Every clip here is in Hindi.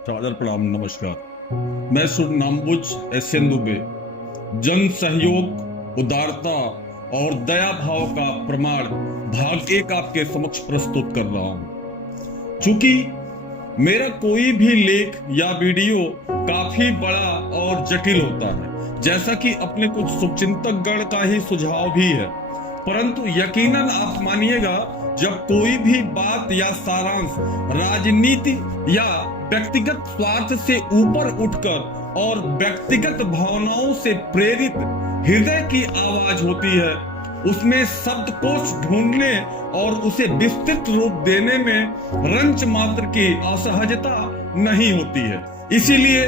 सादर प्रणाम, नमस्कार। मैं शुभ नामबुझ एसएन दुबे जन सहयोग, उदारता और दया भाव का प्रमाण भाग एक आपके समक्ष प्रस्तुत कर रहा हूं। चूंकि मेरा कोई भी लेख या वीडियो काफी बड़ा और जटिल होता है, जैसा कि अपने कुछ शुभचिंतक गण का ही सुझाव भी है, परंतु यकीनन आप मानिएगा, जब कोई भी बात या सारांश राजनीति या व्यक्तिगत स्वार्थ से ऊपर उठकर और व्यक्तिगत भावनाओं से प्रेरित हृदय की आवाज होती है, उसमें शब्दकोश ढूंढने और उसे विस्तृत रूप देने में रंच मात्र की असहजता नहीं होती है। इसीलिए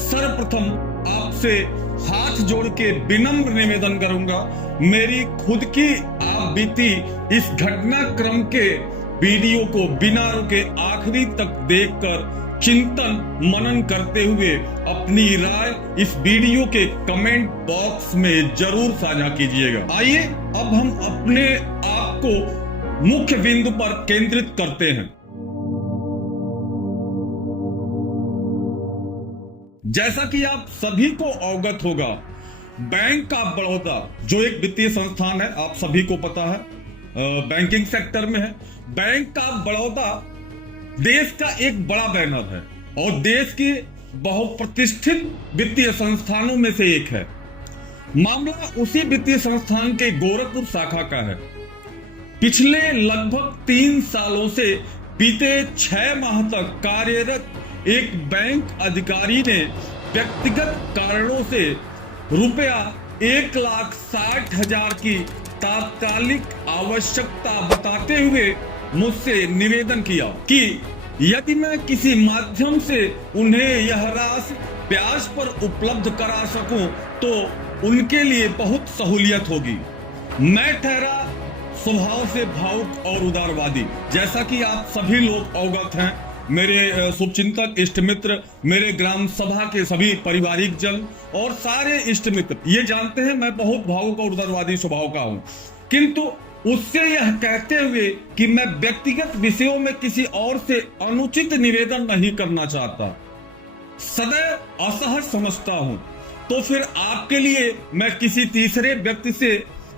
सर्वप्रथम आपसे हाथ जोड़ के विनम्र निवेदन करूंगा, मेरी खुद की आप बीती इस घटनाक्रम के वीडियो को बिना रुके आखिरी तक देखकर चिंतन मनन करते हुए अपनी राय इस वीडियो के कमेंट बॉक्स में जरूर साझा कीजिएगा। आइए अब हम अपने आप को मुख्य बिंदु पर केंद्रित करते हैं। जैसा कि आप सभी को अवगत होगा, बैंक ऑफ बड़ौदा जो एक वित्तीय संस्थान है, आप सभी को पता है, बैंकिंग सेक्टर में है। बैंक ऑफ बड़ौदा देश का एक बड़ा बैनर है और देश के बहुप्रतिष्ठित वित्तीय संस्थानों में से एक है। मामला उसी वित्तीय संस्थान के गोरखपुर शाखा का है। पिछले लगभग 3 सालों से बीते 6 माह तक कार्यरत एक बैंक अधिकारी ने व्यक्तिगत कारणों से रुपया 1,60,000 की तात्कालिक आवश्यकता बताते हुए मुझसे निवेदन किया कि यदि मैं किसी माध्यम से उन्हें यह राशि ब्याज पर उपलब्ध करा सकूं तो उनके लिए बहुत सहूलियत होगी। मैं ठहरा स्वभाव से भावुक और उदारवादी। जैसा कि आप सभी लोग अवगत हैं, मेरे शुभचिंतक, इष्ट मित्र, मेरे ग्राम सभा के सभी पारिवारिक जन और सारे इष्ट मित्र ये जानते हैं मैं बहुत भावुक और उदारवादी स्वभाव का हूं। किंतु उससे यह कहते हुए कि मैं व्यक्तिगत विषयों में किसी और से अनुचित निवेदन नहीं करना चाहता, सदैव असहज समझता हूं, तो फिर आपके लिए मैं किसी तीसरे व्यक्ति से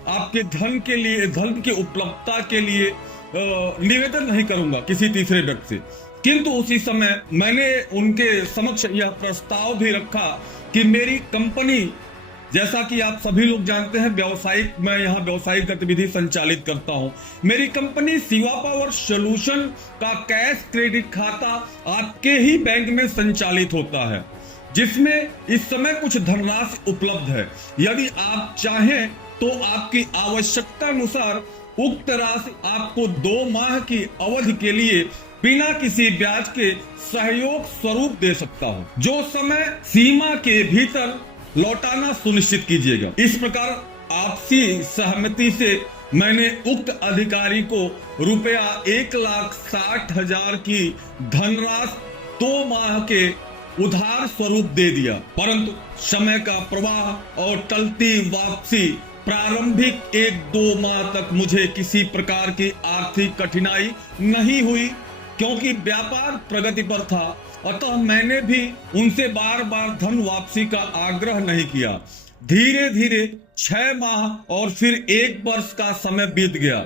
आपके धन के लिए, धन की उपलब्धता के लिए निवेदन नहीं करूंगा किसी तीसरे व्यक्ति से। किंतु उसी समय मैंने उनके समक्ष यह प्रस्ताव भी रखा कि मेरी कंपनी, जैसा कि आप सभी लोग जानते हैं, मैं यहाँ व्यावसायिक गतिविधि संचालित करता हूँ। मेरी कंपनी शिवा पावर सॉल्यूशन का कैश क्रेडिट खाता आपके ही बैंक में संचालित होता है, जिसमें इस समय कुछ धनराशि उपलब्ध है। यदि आप चाहें तो आपकी आवश्यकता अनुसार उक्त राशि आपको 2 माह की अवधि के लिए बिना किसी ब्याज के सहयोग स्वरूप दे सकता हूँ, जो समय सीमा के भीतर लौटाना सुनिश्चित कीजिएगा। इस प्रकार आपसी सहमति से मैंने उक्त अधिकारी को रुपया 1,60,000 की धनराशि 2 माह के उधार स्वरूप दे दिया। परंतु समय का प्रवाह और टलती वापसी प्रारंभिक 1-2 माह तक मुझे किसी प्रकार की आर्थिक कठिनाई नहीं हुई, क्योंकि व्यापार प्रगति पर था। अतः मैंने भी उनसे बार बार धन वापसी का आग्रह नहीं किया। धीरे धीरे 6 माह और फिर 1 वर्ष का समय बीत गया।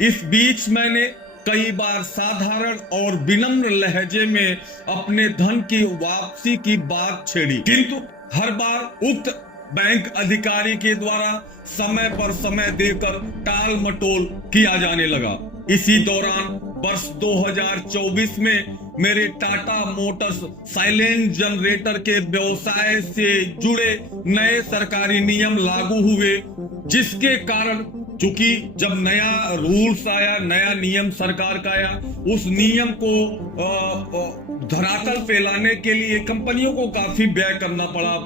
इस बीच मैंने कई बार साधारण और विनम्र लहजे में अपने धन की वापसी की बात छेड़ी, किंतु हर बार उक्त बैंक अधिकारी के द्वारा समय पर समय देकर टाल मटोल किया जाने लगा। इसी दौरान वर्ष 2024 में मेरे टाटा मोटर्स साइलेंट जनरेटर के व्यवसाय से जुड़े नए सरकारी नियम लागू हुए, जिसके कारण, चूंकि जब नया रूल्स आया, नया नियम सरकार का आया, उस नियम को धरातल पे लाने के लिए कंपनियों को काफी व्यय करना पड़ा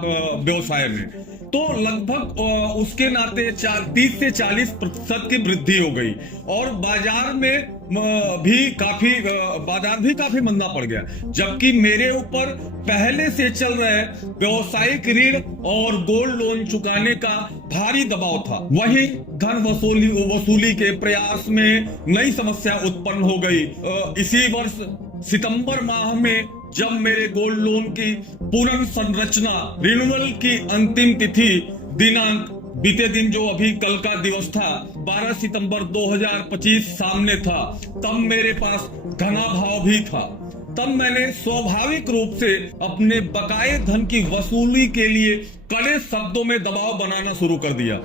व्यवसाय में। तो लगभग उसके नाते 30 से 40% की वृद्धि हो गई और बाजार भी काफी मंदा पड़ गया। जबकि मेरे ऊपर पहले से चल रहे व्यवसायिक ऋण और गोल्ड लोन चुकाने का भारी दबाव था। वहीं धन वसूली के प्रयास में नई समस्या उत्पन्न हो गई। इसी वर्ष सितंबर माह में जब मेरे गोल्ड लोन की पुनर्संरचना रिन्यूअल की अंतिम तिथि दिनांक बीते दिन जो अभी कल का दिवस था 12 सितंबर 2025 सामने था, तब मेरे पास धनाभाव भी था। तब मैंने स्वाभाविक रूप से अपने बकाये धन की वसूली के लिए कड़े शब्दों में दबाव बनाना शुरू कर दिया।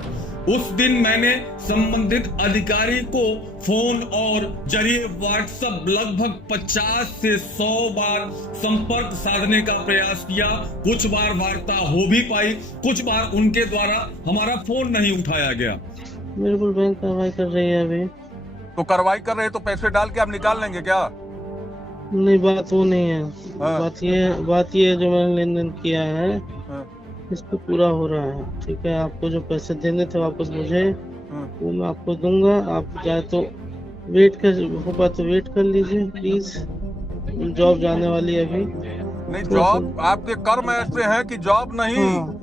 उस दिन मैंने संबंधित अधिकारी को फोन और जरिए व्हाट्सएप लगभग 50 से 100 बार संपर्क साधने का प्रयास किया। कुछ बार वार्ता हो भी पाई, कुछ बार उनके द्वारा हमारा फोन नहीं उठाया गया। बिल्कुल बैंक कार्रवाई कर रही है अभी। तो कार्रवाई कर रहे हैं तो पैसे डाल के आप निकाल लेंगे क्या? नहीं, बात वो नहीं है। हाँ। बात ये जो मैंने लेन देन किया है हाँ। इस पे पूरा हो रहा है। ठीक है, आपको जो पैसे देने थे वापस मुझे वो मैं आपको दूंगा। आप चाहे तो वेट कर लीजिए प्लीज। जॉब जाने वाली है अभी। नहीं, जॉब आपके कर्म ऐसे हैं कि जॉब नहीं। हाँ।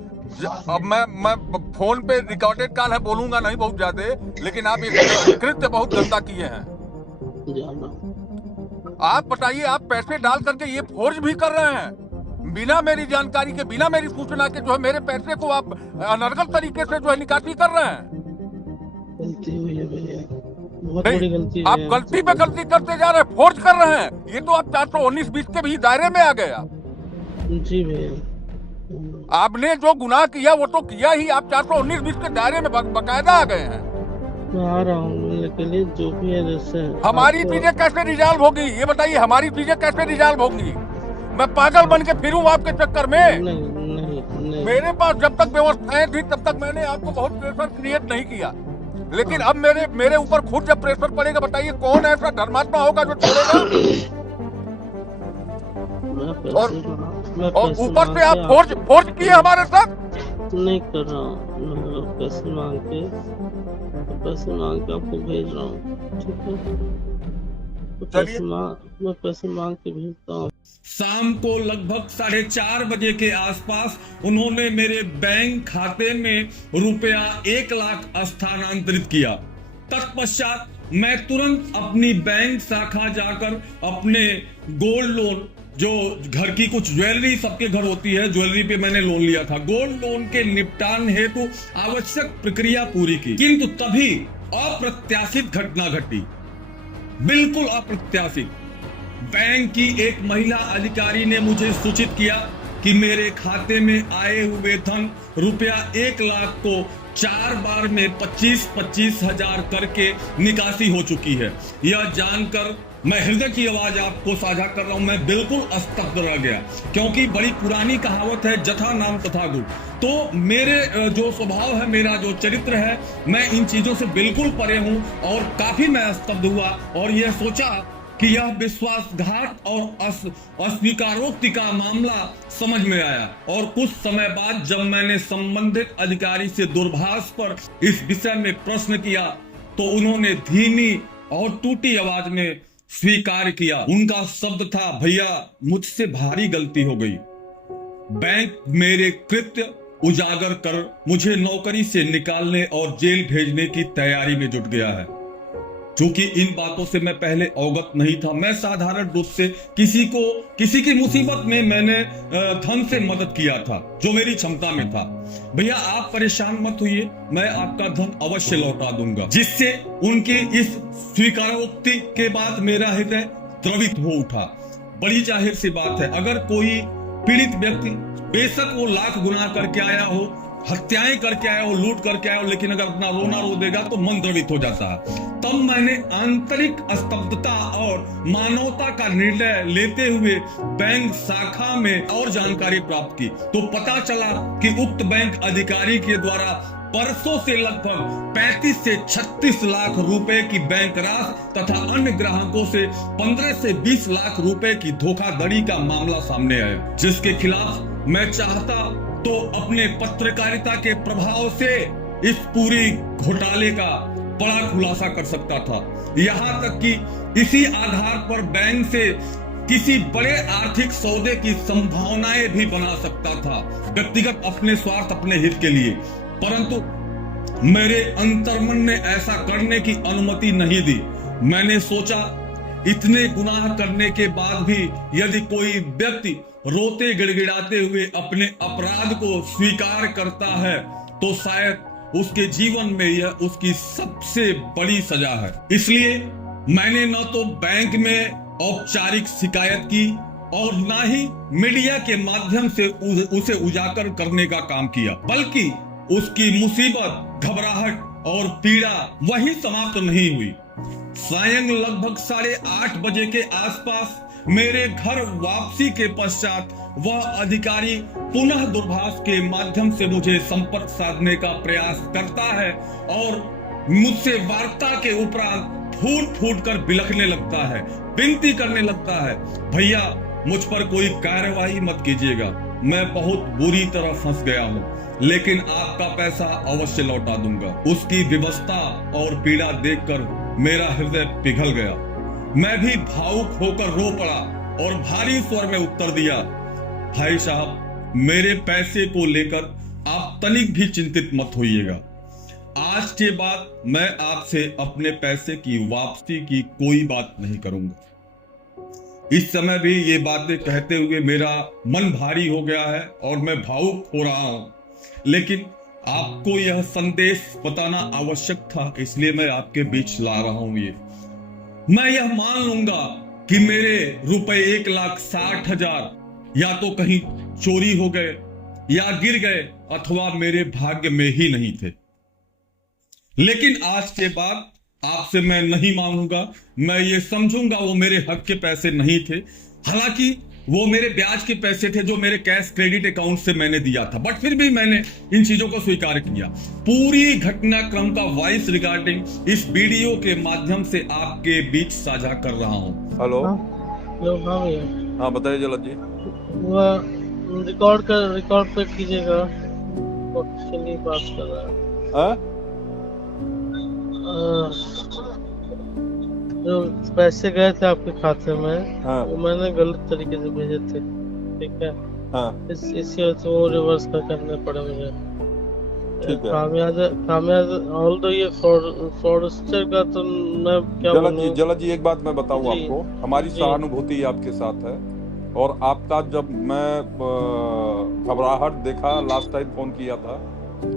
अब मैं फोन पे रिकॉर्डेड कॉल है, बोलूंगा नहीं बहुत ज्यादा, लेकिन आप ये कृत्य बहुत गंदा किए हैं। आप बताइए, आप पैसे डाल करके ये फोर्ज भी कर रहे हैं बिना मेरी जानकारी के, बिना मेरी सूचना के। जो है मेरे पैसे को आप अनर्गल तरीके से जो है निकासी कर रहे हैं। गलती हुई है भैया, बहुत बड़ी गलती। आप गलती पे गलती करते जा रहे हैं, फोर्ज कर रहे हैं। ये तो आप 419-20 के भी दायरे में आ गया। जी भैया, आपने जो गुनाह किया वो तो किया ही, आप 419-20 के दायरे में बकायदा आ गए हैं। मैं आ रहा हूँ मिलने के लिए, जो भी है। जैसे हमारी चीजें कैसे रिजॉल्व होगी ये बताइए, हमारी चीजें कैसे रिजॉल्व होगी? मैं पागल बन के फिरूं आपके चक्कर में? नहीं। मेरे पास जब तक व्यवस्थाएं थी तब तक मैंने आपको बहुत प्रेशर क्रिएट नहीं किया, लेकिन अब मेरे ऊपर खुद जब प्रेशर पड़ेगा, बताइए कौन ऐसा धर्मात्मा होगा जो छोड़ेगा? और ऊपर से आप फोर्ज किए हमारे साथ। नहीं कर रहा हूँ, पैसे मांग के आपको भेज रहा हूँ। ठीक है, मैं पैसे मांग के भेजता हूँ। शाम को लगभग 4:30 बजे के आसपास उन्होंने मेरे बैंक खाते में रुपया 1 लाख स्थानांतरित किया। तत्पश्चात मैं तुरंत अपनी बैंक शाखा जाकर अपने गोल्ड लोन, जो घर की कुछ ज्वेलरी सबके घर होती है, ज्वेलरी पे मैंने लोन लिया था, गोल्ड लोन के निपटान हेतु आवश्यक प्रक्रिया पूरी की। किंतु तभी अप्रत्याशित घटना घटी, बिल्कुल अप्रत्याशित। बैंक की एक महिला अधिकारी ने मुझे सूचित किया कि मेरे खाते में आए हुए धन रुपया 1 लाख को 4 बार में 25-25 हजार करके निकासी हो चुकी है। यह जानकर मैं हृदय की आवाज आपको साझा कर रहा हूं, मैं बिल्कुल स्तब्ध रह गया, क्योंकि बड़ी पुरानी कहावत है, जथा नाम तथा गुण। तो मेरे जो स्वभाव है, मेरा जो चरित्र है, मैं इन चीजों से बिल्कुल परे हूं और काफी मैं स्तब्ध हुआ और यह सोचा कि यह विश्वासघात और अस्वीकारोक्ति का मामला समझ में आया। और कुछ समय बाद जब मैंने संबंधित अधिकारी से दूरभाष पर इस विषय में प्रश्न किया तो उन्होंने धीमी और टूटी आवाज में स्वीकार किया। उनका शब्द था, भैया मुझसे भारी गलती हो गई। बैंक मेरे कृत्य उजागर कर मुझे नौकरी से निकालने और जेल भेजने की तैयारी में जुट गया है। चूंकि इन बातों से मैं पहले अवगत नहीं था, मैं साधारण रूप से किसी की मुसीबत में मैंने धन से मदद किया था जो मेरी क्षमता में था। भैया आप परेशान मत होइए, मैं आपका धन अवश्य लौटा दूंगा। जिससे उनकी इस स्वीकारोक्ति के बाद मेरा हृदय द्रवित हो उठा। बड़ी जाहिर सी बात है, अगर कोई पीड़ित व्यक्ति बेशक वो लाख गुनाह करके आया हो, हत्याएं करके आया हो, लूट करके आया हो, लेकिन अगर अपना रोना रो देगा तो मन द्रवित हो जाता है। तब मैंने आंतरिक स्तब्धता और मानवता का निर्णय लेते हुए बैंक शाखा में और जानकारी प्राप्त की तो पता चला कि उक्त बैंक अधिकारी के द्वारा परसों से लगभग 35 से 36 लाख रुपए की बैंक राशि तथा अन्य ग्राहकों से 15 से 20 लाख रुपए की धोखाधड़ी का मामला सामने आया, जिसके खिलाफ मैं चाहता तो अपने पत्रकारिता के प्रभाव से इस पूरी घोटाले का बड़ा खुलासा कर सकता था। यहाँ तक कि इसी आधार पर बैंक से किसी बड़े आर्थिक सौदे की संभावनाएं भी बना सकता था, व्यक्तिगत अपने स्वार्थ, अपने हित के लिए। परंतु मेरे अंतर्मन ने ऐसा करने की अनुमति नहीं दी। मैंने सोचा इतने गुनाह करने के बाद भी यदि कोई व्यक्ति रोते गिड़गिड़ाते हुए अपने अपराध को स्वीकार करता है तो शायद उसके जीवन में यह उसकी सबसे बड़ी सजा है। इसलिए मैंने न तो बैंक में औपचारिक शिकायत की और न ही मीडिया के माध्यम से उसे उजागर करने का काम किया, बल्कि उसकी मुसीबत, घबराहट और पीड़ा वही समाप्त नहीं हुई। सायं लगभग 8:30 बजे के आसपास मेरे घर वापसी के पश्चात वह अधिकारी पुनः दूरभाष के माध्यम से मुझे संपर्क साधने का प्रयास करता है और मुझसे वार्ता के उपरांत फूट फूट कर बिलखने लगता है, विनती करने लगता है, भैया मुझ पर कोई कार्रवाई मत कीजिएगा, मैं बहुत बुरी तरह फंस गया हूँ, लेकिन आपका पैसा अवश्य लौटा दूंगा। उसकी विवशता और पीड़ा देखकर मेरा हृदय पिघल गया। मैं भी भावुक होकर रो पड़ा और भारी स्वर में उत्तर दिया, भाई साहब मेरे पैसे को लेकर आप तनिक भी चिंतित मत होइएगा। आज के बाद मैं आपसे अपने पैसे की वापसी की कोई बात नहीं करूंगा। इस समय भी ये बातें कहते हुए मेरा मन भारी हो गया है और मैं भावुक हो रहा हूं, लेकिन आपको यह संदेश बताना आवश्यक था, इसलिए मैं आपके बीच ला रहा हूं। मैं यह मान लूंगा कि मेरे रुपए 1,60,000 या तो कहीं चोरी हो गए या गिर गए अथवा मेरे भाग्य में ही नहीं थे, लेकिन आज के बाद आपसे मैं नहीं मांगूंगा। मैं ये समझूंगा वो मेरे हक के पैसे नहीं थे, हालांकि वो मेरे ब्याज के पैसे थे जो मेरे कैश क्रेडिट अकाउंट से मैंने दिया था, बट फिर भी मैंने इन चीजों को स्वीकार किया। पूरी घटनाक्रम का वॉइस रिकॉर्डिंग इस वीडियो के माध्यम से आपके बीच साझा कर रहा हूँ। हेलो हाँ भैया, हाँ बताइए जलद जी। वो रिकॉर्ड पे कीजिएगा, चलिए बात कर रहा है। हाँ? जो पैसे गए थे आपके खाते में, हाँ। वो मैंने गलत तरीके से भेजे थे, ठीक है। हाँ। इसी वजह से वो रिवर्स करने पड़े मुझे। ठीक है। खामियाजा ऑल्दो ये फ्रॉडस्टर का तो मैं क्या बोलूं। जलद जी एक बात मैं बताऊं जी। आपको, हमारी जी। सहानुभूति आपके साथ है और आपका जब मैं घबराहट देखा लास्ट टाइम फोन किया था,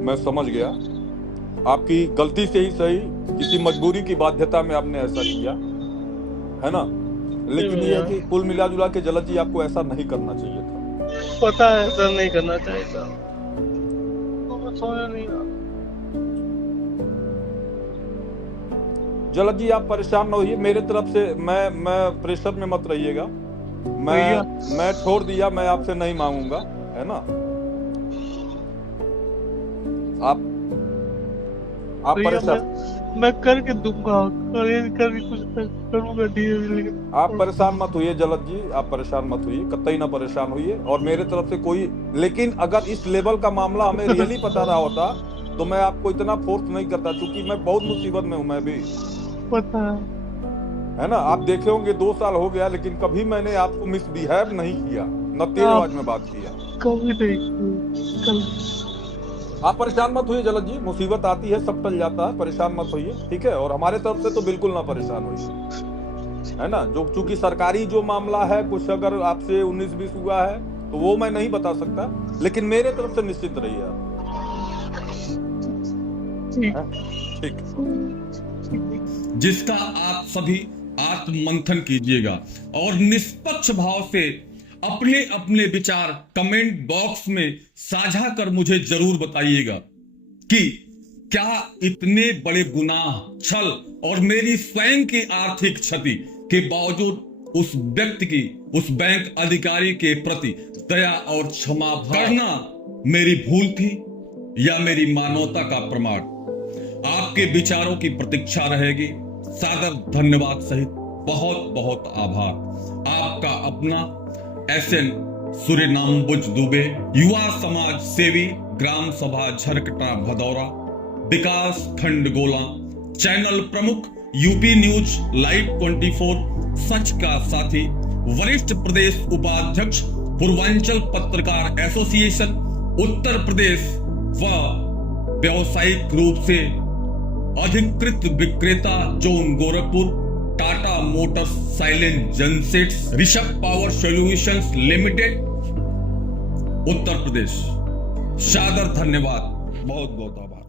मैं समझ गया आपकी गलती से ही सही, किसी मजबूरी की बाध्यता में आपने ऐसा किया है ना, लेकिन ये है कि कुल मिला जुला के जलद जी आपको ऐसा नहीं करना चाहिए था। पता है ऐसा नहीं करना चाहिए था, तो सोया नहीं रहा। जलद जी आप परेशान न होइए, मेरे तरफ से मैं प्रेशर में मत रहिएगा। मैं छोड़ दिया, मैं आपसे नहीं मांगूंगा, है ना। आप परेशान, मैं करके दूंगा, करके कुछ करूंगा धीरे धीरे। आप परेशान मत होइए जलद जी, आप परेशान मत होइए, कतई ना परेशान होइए। और मेरे तरफ से कोई, लेकिन अगर इस लेवल का मामला हमें रियली पता रहा होता तो मैं आपको इतना फोर्स नहीं करता, क्योंकि मैं बहुत मुसीबत में हूँ। मैं भी पता है ना, आप देखे होंगे 2 साल हो गया, लेकिन कभी मैंने आपको मिसबिहेव नहीं किया, न तेज आवाज में बात किया, कभी नहीं। आप परेशान मत होइए जलद जी, मुसीबत आती है सब टल जाता है, परेशान मत होइए, ठीक है। और हमारे तरफ से तो बिल्कुल ना परेशान होइए, है ना। जो चूंकि सरकारी जो मामला है, कुछ अगर आपसे 19-20 हुआ है तो वो मैं नहीं बता सकता, लेकिन मेरे तरफ से निश्चित रहिए आप। ठीक। जिसका आप सभी आत्ममंथन कीजिएगा और निष्पक्ष भाव से अपने अपने विचार कमेंट बॉक्स में साझा कर मुझे जरूर बताइएगा कि क्या इतने बड़े गुनाह, छल और मेरी स्वयं की आर्थिक क्षति के बावजूद उस व्यक्ति की, उस बैंक अधिकारी के प्रति दया और क्षमा करना मेरी भूल थी या मेरी मानवता का प्रमाण? आपके विचारों की प्रतीक्षा रहेगी। सादर धन्यवाद सहित बहुत बहुत आभार। आपका अपना SN सूर्यनामबुज दुबे, युवा समाज सेवी, ग्राम सभा झरकटा भदौरा, विकास खंड गोला, चैनल प्रमुख यूपी न्यूज लाइव 24, सच का साथी, वरिष्ठ प्रदेश उपाध्यक्ष पूर्वांचल पत्रकार एसोसिएशन उत्तर प्रदेश व व्यावसायिक रूप से अधिकृत विक्रेता zone Gorakhpur, Tata motors silent gensets Rishabh power solutions limited Uttar Pradesh. सादर धन्यवाद, बहुत बहुत आभार।